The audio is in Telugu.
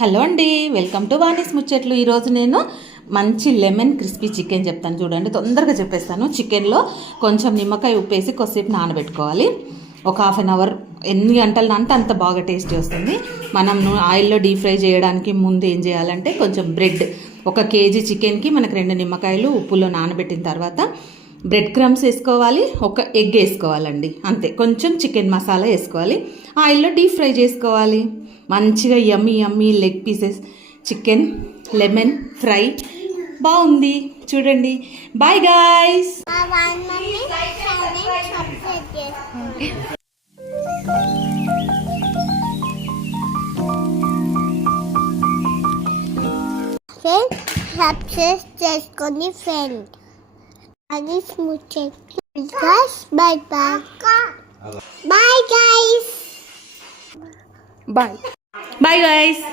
హలో అండి, వెల్కమ్ టు వాణీస్ ముచ్చట్లు. ఈరోజు నేను మంచి లెమన్ క్రిస్పీ చికెన్ చెప్తాను చూడండి. తొందరగా చెప్పేస్తాను. చికెన్లో కొంచెం నిమ్మకాయ ఉప్పేసి కొద్దిసేపు నానబెట్టుకోవాలి. ఒక హాఫ్ అన్ అవర్, ఎన్ని గంటలు నానితే అంత బాగా టేస్టీ వస్తుంది. మనం ఆయిల్లో డీప్ ఫ్రై చేయడానికి ముందు ఏం చేయాలంటే కొంచెం బ్రెడ్, 1 కేజీ చికెన్కి మనకు 2 నిమ్మకాయలు ఉప్పులో నానబెట్టిన తర్వాత బ్రెడ్ క్రమ్స్ వేసుకోవాలి, 1 ఎగ్ వేసుకోవాలండి, అంతే. కొంచెం చికెన్ మసాలా వేసుకోవాలి, ఆయిల్లో డీప్ ఫ్రై చేసుకోవాలి. మంచిగా yummy yummy leg pieces chicken lemon fry బాగుంది చూడండి. Bye guys. సబ్స్క్రైబ్ చేసుకోండి ఫ్రెండ్. అది guys, bye bye. Bye guys. Bye bye guys.